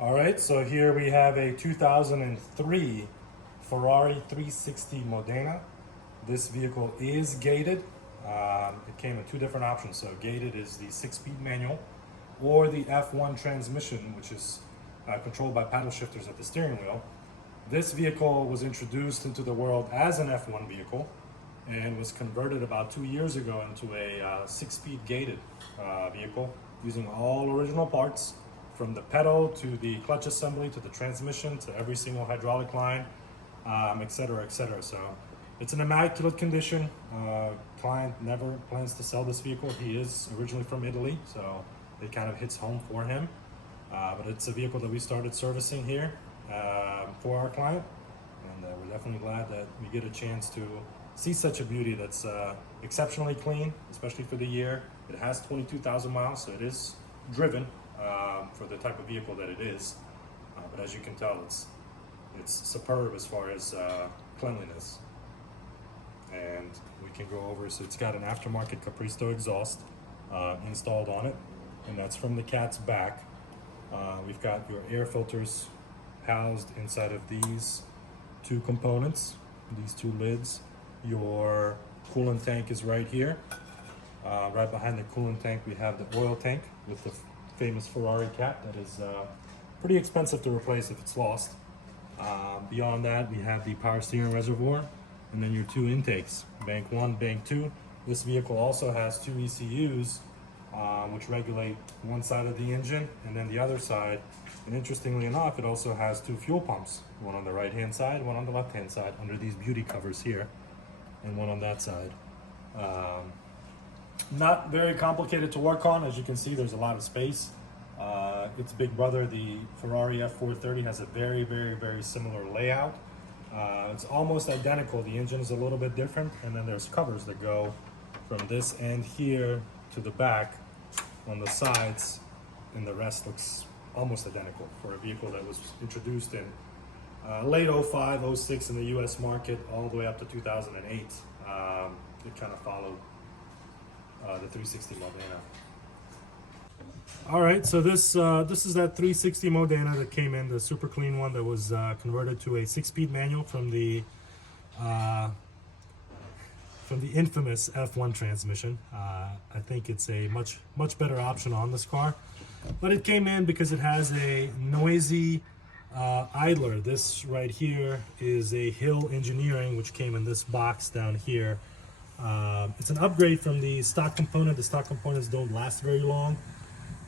All right, so here we have a 2003 Ferrari 360 Modena. This vehicle is gated. It came in two different options. So gated is the 6-speed manual or the F1 transmission, which is controlled by paddle shifters at the steering wheel. This vehicle was introduced into the world as an F1 vehicle and was converted about 2 years ago into a 6-speed gated vehicle using all original parts, from the pedal to the clutch assembly to the transmission to every single hydraulic line, et cetera, et cetera. So it's an immaculate condition. Client never plans to sell this vehicle. He is originally from Italy, so it kind of hits home for him. But it's a vehicle that we started servicing here for our client, and we're definitely glad that we get a chance to see such a beauty that's exceptionally clean, especially for the year. It has 22,000 miles, so it is driven for the type of vehicle that it is. But as you can tell, it's superb as far as cleanliness. And we can go over, so it's got an aftermarket Capristo exhaust installed on it, and that's from the cat's back. We've got your air filters housed inside of these two components, these two lids. Your coolant tank is right here. Right behind the coolant tank we have the oil tank with the famous Ferrari cap that is pretty expensive to replace if it's lost. Beyond that, we have the power steering reservoir, and then your two intakes, bank 1, bank 2. This vehicle also has two ECUs which regulate one side of the engine and then the other side. And interestingly enough, it also has two fuel pumps, one on the right hand side, one on the left hand side under these beauty covers here, and one on that side. Not very complicated to work on. As you can see, there's a lot of space. Its big brother, the Ferrari F430, has a very, very, very similar layout. It's almost identical. The engine is a little bit different, and then there's covers that go from this end here to the back on the sides, and the rest looks almost identical for a vehicle that was introduced in late 05, 06 in the US market, all the way up to 2008. It kind of followed the 360 Modena. All right, so this is that 360 Modena that came in, the super clean one that was converted to a 6-speed manual from the infamous F1 transmission. I think it's a much better option on this car, but it came in because it has a noisy idler. This right here is a Hill Engineering, which came in this box down here. It's an upgrade from the stock component. The stock components don't last very long.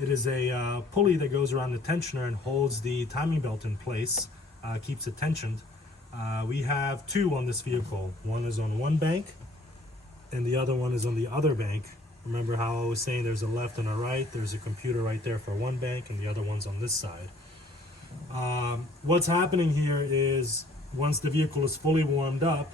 It is a pulley that goes around the tensioner and holds the timing belt in place, keeps it tensioned. We have two on this vehicle. One is on one bank and the other one is on the other bank. Remember how I was saying there's a left and a right? There's a computer right there for one bank and the other one's on this side. What's happening here is once the vehicle is fully warmed up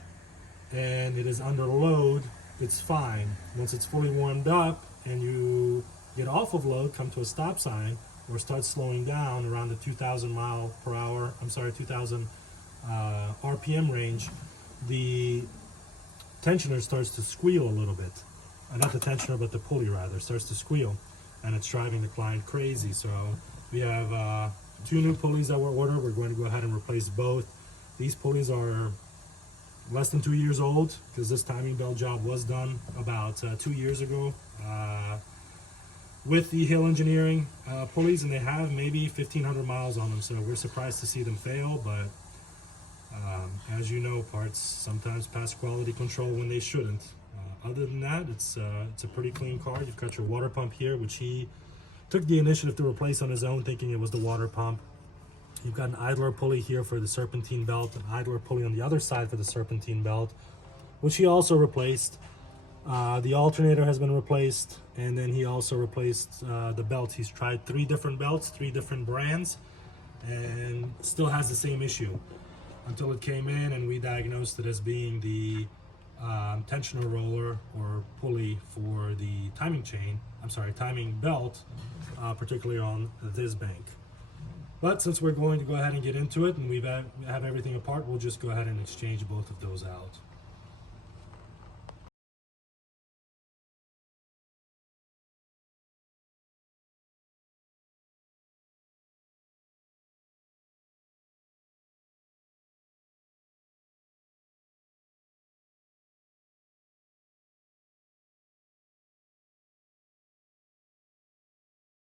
and it is under load, it's fine. Once it's fully warmed up and you get off of load, come to a stop sign, or start slowing down around the 2,000 RPM range, the tensioner starts to squeal a little bit. Not the tensioner, but the pulley rather, starts to squeal, and it's driving the client crazy. So we have two new pulleys that were ordered. We're going to go ahead and replace both. These pulleys are less than 2 years old because this timing belt job was done about 2 years ago with the Hill Engineering pulleys, and they have maybe 1,500 miles on them, so we're surprised to see them fail. But as you know, parts sometimes pass quality control when they shouldn't. Other than that, it's a pretty clean car. You've got your water pump here, which he took the initiative to replace on his own, thinking it was the water pump. You've got an idler pulley here for the serpentine belt, an idler pulley on the other side for the serpentine belt, which he also replaced. The alternator has been replaced, and then he also replaced the belts. He's tried 3 different belts, 3 different brands, and still has the same issue until it came in and we diagnosed it as being the tensioner roller or pulley for the timing belt, particularly on this bank. But since we're going to go ahead and get into it and we have everything apart, we'll just go ahead and exchange both of those out.